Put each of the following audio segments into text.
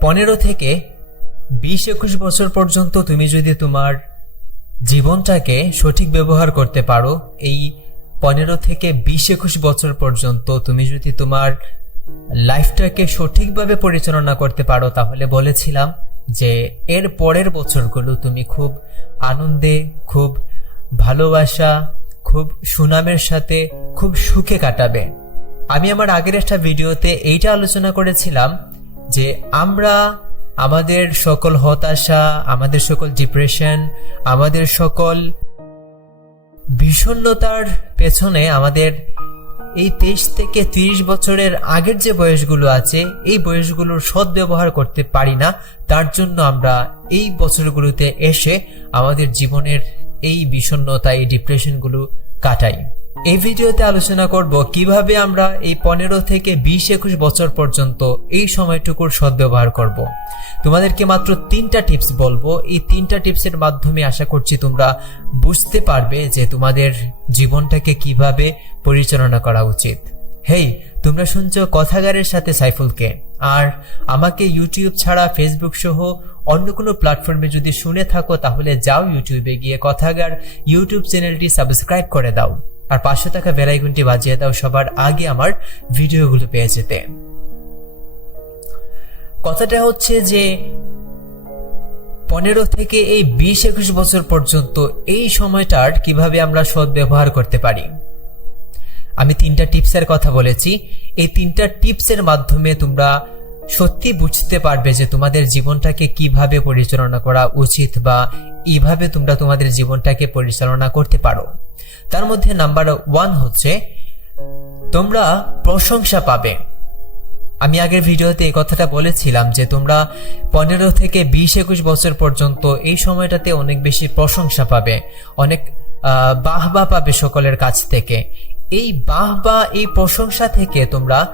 পনেরো থেকে বিশ একুশ বছর পর্যন্ত তুমি যদি তোমার জীবনটাকে সঠিক ব্যবহার করতে পারো, এই পনেরো থেকে বিশ একুশ বছর পর্যন্ত তুমি যদি তোমার লাইফটাকে সঠিকভাবে পরিচালনা করতে পারো, তাহলে বলেছিলাম যে এর পরের বছরগুলো তুমি খুব আনন্দে, খুব ভালোবাসা, খুব সুনামের সাথে, খুব সুখে কাটাবে। আমি আমার আগের একটা ভিডিওতে এইটা আলোচনা করেছিলাম যে আমরা আমাদের সকল হতাশা, আমাদের সকল ডিপ্রেশন আমাদের সকল বিষণ্ণতার পেছনে আমাদের এই তেইশ থেকে তিরিশ বছরের আগের যে বয়সগুলো আছে, এই বয়সগুলোর সদ্ব্যবহার করতে পারি না, তার জন্য আমরা এই বছরগুলোতে এসে আমাদের জীবনের এই বিষণ্ণতা, এই ডিপ্রেশনগুলো কাটাই। এই ভিডিওতে আলোচনা করব কীভাবে আমরা এই পনেরো থেকে বিশ একুশ বছর পর্যন্ত এই সময়টুকুর সদ্ব্যবহার করব। তোমাদেরকে মাত্র তিনটা টিপস বলব। এই তিনটা টিপসের মাধ্যমে আশা করছি তোমরা বুঝতে পারবে যে তোমাদের জীবনটাকে কীভাবে পরিচালনা করা উচিত। হেই, তোমরা শুনছো কথাগারের সাথে সাইফুলকে। আর আমাকে ইউটিউব ছাড়া, ফেসবুক সহ অন্য কোনো প্ল্যাটফর্মে যদি শুনে থাকো, তাহলে যাও ইউটিউবে গিয়ে কথাগার ইউটিউব চ্যানেলটি সাবস্ক্রাইব করে দাও। আর পাশে থাকা বেলাইকনটি বাজিয়ে দাও সবার আগে আমার ভিডিওগুলো পেয়ে যেতে। কথাটা হচ্ছে যে, পনেরো থেকে এই বিশ একুশ বছর পর্যন্ত এই সময়টার কীভাবে আমরা সদ্ব্যবহার করতে পারি। আমি তিনটা টিপসের কথা বলেছি। এই তিনটা টিপসের মাধ্যমে তোমরা সত্যি বুঝতে পারবে যে তোমাদের জীবনটাকে কীভাবে পরিচালনা করা উচিত বা এইভাবে তোমরা তোমাদের জীবনটাকে পরিচালনা করতে পারো। তার মধ্যে নাম্বার ওয়ান হচ্ছে, তোমরা প্রশংসা পাবে। আমি আগের ভিডিওতে এই কথাটা বলেছিলাম যে তোমরা পনেরো থেকে বিশ একুশ বছর পর্যন্ত এই সময়টাতে অনেক বেশি প্রশংসা পাবে, অনেক বাহবা পাবে সকলের কাছ থেকে। এই বাহবা, এই প্রশংসা থেকে তোমরা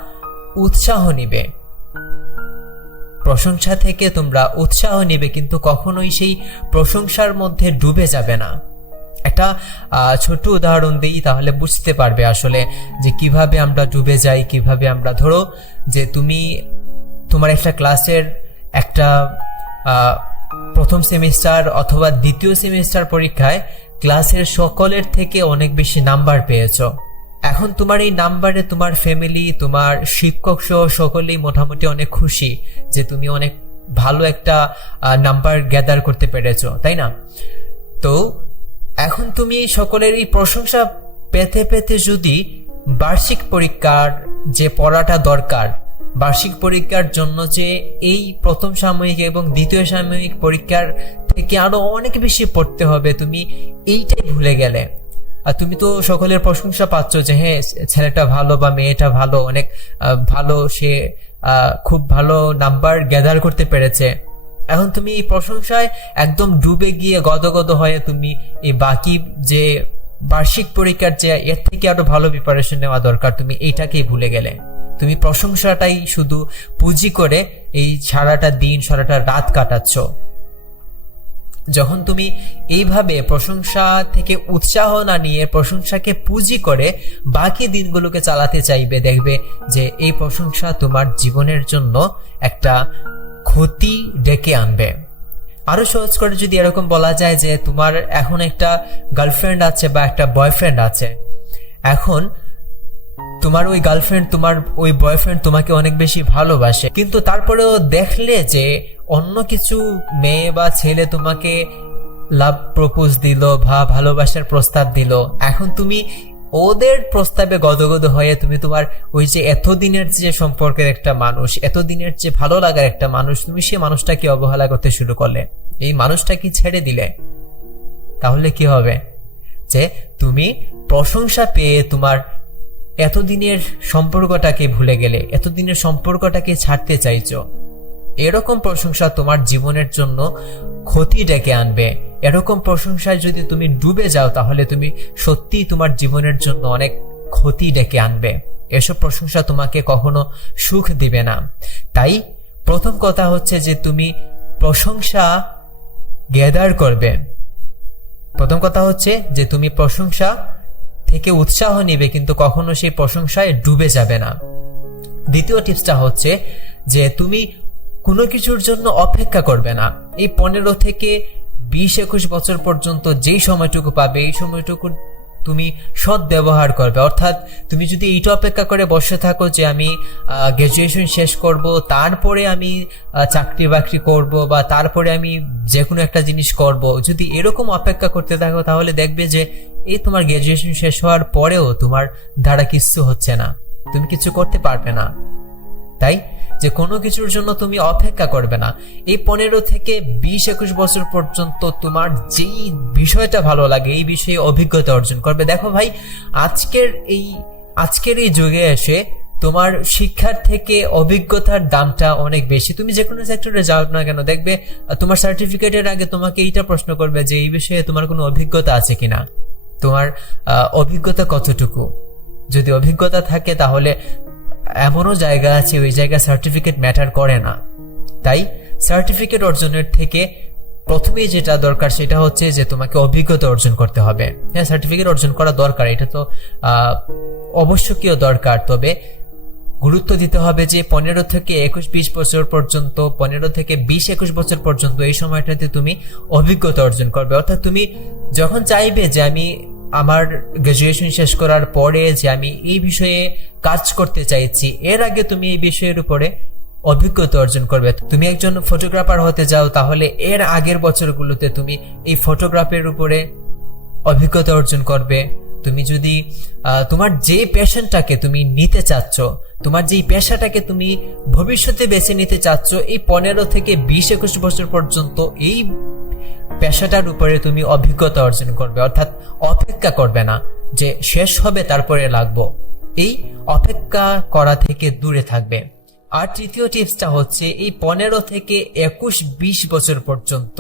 উৎসাহ নিবে। প্রশংসা থেকে তোমরা উৎসাহ নেবে, কিন্তু কখনোই সেই প্রশংসার মধ্যে ডুবে যাবে না। একটা ছোট উদাহরণ দিই, তাহলে বুঝতে পারবে আসলে যে কীভাবে আমরা ডুবে যাই, কীভাবে আমরা, ধরো যে তুমি, তোমার একটা ক্লাসের একটা প্রথম সেমিস্টার অথবা দ্বিতীয় সেমিস্টার পরীক্ষায় ক্লাসের সকলের থেকে অনেক বেশি নাম্বার পেয়েছ। এখন তোমার এই নাম্বারে তোমার ফ্যামিলি তোমার শিক্ষক সহ সকলেই মোটামুটি অনেক খুশি যে তুমি অনেক ভালো একটা নাম্বার গ্যাদার করতে পেরেছ, তাই না? তো এখন তুমি সকলের এই প্রশংসা পেতে পেতে যদি বার্ষিক পরীক্ষার যে পড়াটা দরকার, বার্ষিক পরীক্ষার জন্য যে এই প্রথম সাময়িক এবং দ্বিতীয় সাময়িক পরীক্ষার থেকে আরও অনেক বেশি পড়তে হবে, তুমি এইটাই ভুলে গেলে। আর তুমি তো সকলের প্রশংসা পাচ্ছ যে হ্যাঁ ছেলেটা ভালো বা মেয়েটা ভালো, অনেক ভালো, সে খুব ভালো নাম্বার গ্যাদার করতে পেরেছে। এখন তুমি এই প্রশংসায় একদম ডুবে গিয়ে গদগদ হয়ে তুমি এই বাকি যে বার্ষিক পরীক্ষার যে, এর থেকে আরও ভালো প্রিপারেশন নেওয়া দরকার, তুমি এইটাকেই ভুলে গেলে। তুমি প্রশংসাটাই শুধু পুঁজি করে এই সারাটা দিন, সারাটা রাত কাটাচ্ছ। যখন তুমি এইভাবে প্রশংসা থেকে উৎসাহ না নিয়ে প্রশংসাকে পুঁজি করে বাকি দিনগুলোকে চালাতে চাইবে, দেখবে যে এই প্রশংসা তোমার জীবনের জন্য একটা ক্ষতি ডেকে আনবে। আরও সহজ করে যদি এরকম বলা যায় যে তোমার এখন একটা গার্লফ্রেন্ড আছে বা একটা বয়ফ্রেন্ড আছে। এখন তোমার ওই গার্লফ্রেন্ড তোমার ওই বয়ফ্রেন্ড তোমাকে অনেক বেশি ভালোবাসে। কিন্তু তারপরেও দেখলে যে অন্য কিছু মেয়ে বা ছেলে তোমাকে লাভ প্রপোজ দিল বা ভালোবাসার প্রস্তাব দিল। এখন তুমি ওদের প্রস্তাবে গদগদ হয়ে তুমি তোমার ওই যে এতদিনের যে সম্পর্কের একটা মানুষ, এতদিনের যে ভালো লাগার একটা মানুষ, তুমি সে মানুষটাকে অবহেলা করতে শুরু করলে। এই মানুষটাকে ছেড়ে দিলে। তাহলে কি হবে? যে তুমি প্রশংসা পেয়ে তোমার এতদিনের সম্পর্কটাকে ভুলে গেলে, এতদিনের সম্পর্কটাকে ছাড়তে চাইছো। এরকম প্রশংসা তোমার জীবনের জন্য ক্ষতি ডেকে আনবে। এরকম প্রশংসায় যদি তুমি ডুবে যাও, তাহলে তুমি সত্যি তোমার জীবনের জন্য অনেক ক্ষতি ডেকে আনবে। এসব প্রশংসা তোমাকে কখনো সুখ দিবে না। তাই প্রথম কথা হচ্ছে যে তুমি প্রশংসা গ্যাদার করবে। প্রথম কথা হচ্ছে যে তুমি প্রশংসা থেকে উৎসাহ নেবে, কিন্তু কখনো সেই প্রশংসায় ডুবে যাবে না। দ্বিতীয় টিপসটা হচ্ছে যে তুমি কোনো কিছুর জন্য অপেক্ষা করবে না। এই পনেরো থেকে বিশ একুশ বছর পর্যন্ত যেই সময়টুকু পাবে, এই সময়টুকু তুমি সৎ ব্যবহার করবে। অর্থাৎ তুমি যদি এইটা অপেক্ষা করে বসে থাকো যে আমি গ্র্যাজুয়েশন শেষ করব, তারপরে আমি চাকরি বাকরি করব বা তারপরে আমি যে কোনো একটা জিনিস করব। যদি এরকম অপেক্ষা করতে থাকো তাহলে দেখবে যে এই তোমার গ্র্যাজুয়েশন শেষ হওয়ার পরেও তোমার দ্বারা কিচ্ছু হচ্ছে না। তুমি কিছু করতে পারবে না। তাই যে কোনো কিছুর জন্য তুমি অপেক্ষা করবে না। এই পনেরো থেকে বিশ একুশ বছর পর্যন্ত তোমার যেই বিষয়টা ভালো লাগে, এই বিষয়ে অভিজ্ঞতা অর্জন করবে। দেখো ভাই, আজকের এই আজকের এই যুগে এসে তোমার শিক্ষার থেকে অভিজ্ঞতার দামটা অনেক বেশি। তুমি যে কোনো সেক্টরে যাও না কেন, দেখবে তোমার সার্টিফিকেটের আগে তোমাকে এইটা প্রশ্ন করবে যে এই বিষয়ে তোমার কোনো অভিজ্ঞতা আছে কিনা? তোমার অভিজ্ঞতা কতটুকু? যদি অভিজ্ঞতা থাকে তাহলে এমনও জায়গা আছে, ওই জায়গায় সার্টিফিকেট ম্যাটার করে না। তাই সার্টিফিকেট অর্জনের থেকে প্রথমেই যেটা দরকার সেটা হচ্ছে যে তোমাকে অভিজ্ঞতা অর্জন করতে হবে। হ্যাঁ সার্টিফিকেট অর্জন করা দরকার, এটা তো অবশ্যকীয় দরকার। তবে গুরুত্ব দিতে হবে যে পনেরো থেকে একুশ বিশ বছর পর্যন্ত, পনেরো থেকে বিশ একুশ বছর পর্যন্ত এই সময়টাতে তুমি অভিজ্ঞতা অর্জন করবে। অর্থাৎ তুমি যখন চাইবে যে আমি আমার গ্রাজুয়েশন শেষ করার পরে যে আমি এই বিষয়ে কাজ করতে চাইছি, এর আগে তুমি এই বিষয়ের উপরে অভিজ্ঞতা অর্জন করবে। তুমি একজন ফটোগ্রাফার হতে যাও, তাহলে এর আগের বছরগুলোতে তুমি এই ফটোগ্রাফের উপরে অভিজ্ঞতা অর্জন করবে। তুমি যদি তোমার যে প্যাশনটাকে তুমি নিতে চাচ্ছ, তোমার যেই পেশাটাকে তুমি ভবিষ্যতে বেছে নিতে চাচ্ছ, এই পনেরো থেকে বিশ একুশ বছর পর্যন্ত এই পেশাটার উপরে তুমি অভিজ্ঞতা অর্জন করবে, অর্থাৎ অপেক্ষা করবে না যে শেষ হবে, তারপরে লাগবো। এই অপেক্ষা করা থেকে দূরে থাকবে। আর তৃতীয় টিপসটা হচ্ছে, এই পনেরো থেকে একুশ বিশ বছর পর্যন্ত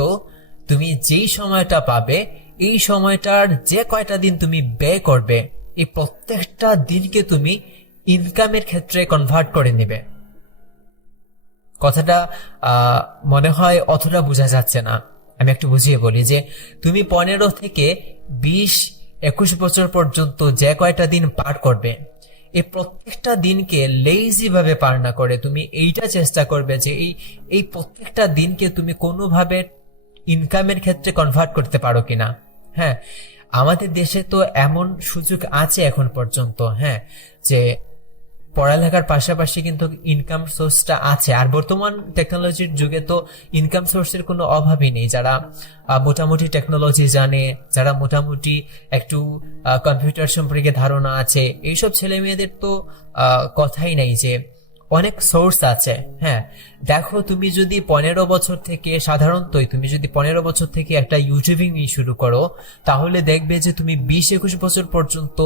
তুমি যেই সময়টা পাবে, এই সময়টার যে কয়টা দিন তুমি ব্যয় করবে, এই প্রত্যেকটা দিনকে তুমি ইনকামের ক্ষেত্রে কনভার্ট করে নেবে। কথাটা মনে হয় অতটা বোঝা যাচ্ছে না। আমি একটু বুঝিয়ে বলি যে তুমি পনেরো থেকে বিশ, একুশ বছর পর্যন্ত যে কয়টা দিন পার করবে এই প্রত্যেকটা দিনকে লেজি ভাবে পার না করে তুমি এইটা চেষ্টা করবে যে এই এই প্রত্যেকটা দিনকে তুমি কোনোভাবে ইনকামের ক্ষেত্রে কনভার্ট করতে পারো কিনা। হ্যাঁ আমাদের দেশে তো এমন সুযোগ আছে এখন পর্যন্ত হ্যাঁ যে পড়ালেখার পাশাপাশি কিন্তু ইনকাম সোর্সটা আছে। আর বর্তমান টেকনোলজির যুগে তো ইনকাম সোর্সের কোনো অভাবই নেই। যারা মোটামুটি টেকনোলজি জানে, যারা মোটামুটি একটু কম্পিউটার সম্পর্কে ধারণা আছে, এইসব ছেলে মেয়েদের তো কথাই নাই যে অনেক সোর্স আছে হ্যাঁ। দেখো, তুমি যদি পনেরো বছর থেকে, সাধারণতই তুমি যদি পনেরো বছর থেকে একটা ইউটিউবিং শুরু করো, তাহলে দেখবে যে তুমি বিশ একুশ বছর পর্যন্ত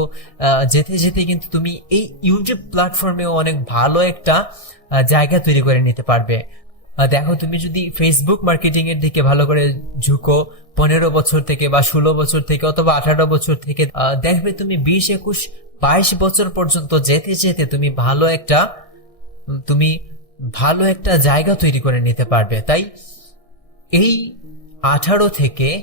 যেতে যেতে কিন্তু তুমি এই ইউটিউব প্ল্যাটফর্মেও অনেক ভালো একটা জায়গা তৈরি করে নিতে পারবে। দেখো, তুমি যদি ফেসবুক মার্কেটিং এর দিকে ভালো করে ঝুঁকো, পনেরো বছর থেকে বা ষোলো বছর থেকে অথবা আঠারো বছর থেকে দেখবে তুমি বিশ একুশ বাইশ বছর পর্যন্ত যেতে যেতে তুমি ভালো একটা তুমি ভালো একটা জায়গা তৈরি করে নিতে পারবে, তাই এই আঠারো থেকে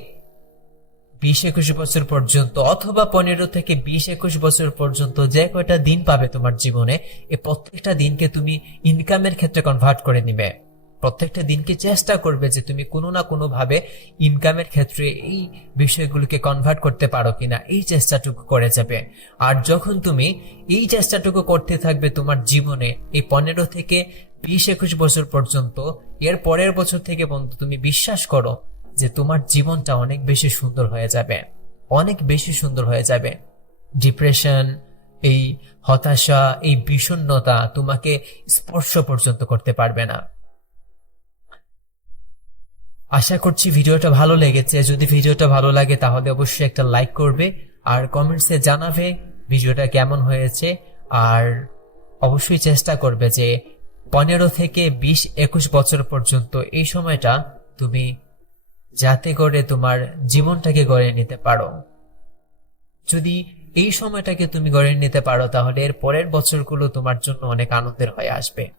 বিশ একুশ বছর পর্যন্ত অথবা পনেরো থেকে বিশ একুশ বছর পর্যন্ত যে কয়টা দিন পাবে তোমার জীবনে, এ প্রত্যেকটা দিনকে তুমি ইনকামের ক্ষেত্রে কনভার্ট করে নিবে। প্রত্যেকটা দিনকে চেষ্টা করবে যে তুমি কোনো না কোনো ভাবে ইনকামের ক্ষেত্রে এই বিষয়গুলোকে কনভার্ট করতে পারো কিনা। এই চেষ্টাটুকু করে যাবে। আর যখন তুমি এই চেষ্টাটুকু করতে থাকবে তোমার জীবনে, এই পনেরো থেকে বিশ একুশ বছর পর্যন্ত, এর পরের বছর থেকে বন্ধু তুমি বিশ্বাস করো যে তোমার জীবনটা অনেক বেশি সুন্দর হয়ে যাবে। অনেক বেশি সুন্দর হয়ে যাবে। ডিপ্রেশন, এই হতাশা, এই বিষণ্ণতা তোমাকে স্পর্শ পর্যন্ত করতে পারবে না। আশা করছি ভিডিওটা ভালো লেগেছে। যদি ভিডিওটা ভালো লাগে, তাহলে অবশ্যই একটা লাইক করবে আর কমেন্টসে জানাবে ভিডিওটা কেমন হয়েছে। আর অবশ্যই চেষ্টা করবে যে পনেরো থেকে বিশ একুশ বছর পর্যন্ত এই সময়টা তুমি যাতে করে তোমার জীবনটাকে গড়ে নিতে পারো। যদি এই সময়টাকে তুমি গড়ে নিতে পারো, তাহলে এর পরের বছরগুলো তোমার জন্য অনেক আনন্দের হয়ে আসবে।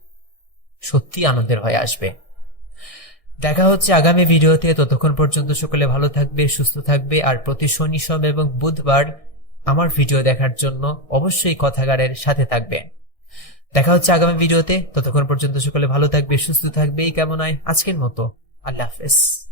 সত্যি আনন্দের হয়ে আসবে। দেখা হচ্ছে আগামী ভিডিওতে। ততক্ষণ পর্যন্ত সকলে ভালো থাকবে, সুস্থ থাকবে, আর প্রতি শনি সব এবং বুধবার আমার ভিডিও দেখার জন্য অবশ্যই কথাগারের সাথে থাকবে দেখা হচ্ছে আগামী ভিডিওতে। ততক্ষণ পর্যন্ত সকলে ভালো থাকবে, সুস্থ থাকবে, এই কামনায় আজকের মতো। আল্লাহ হাফেজ।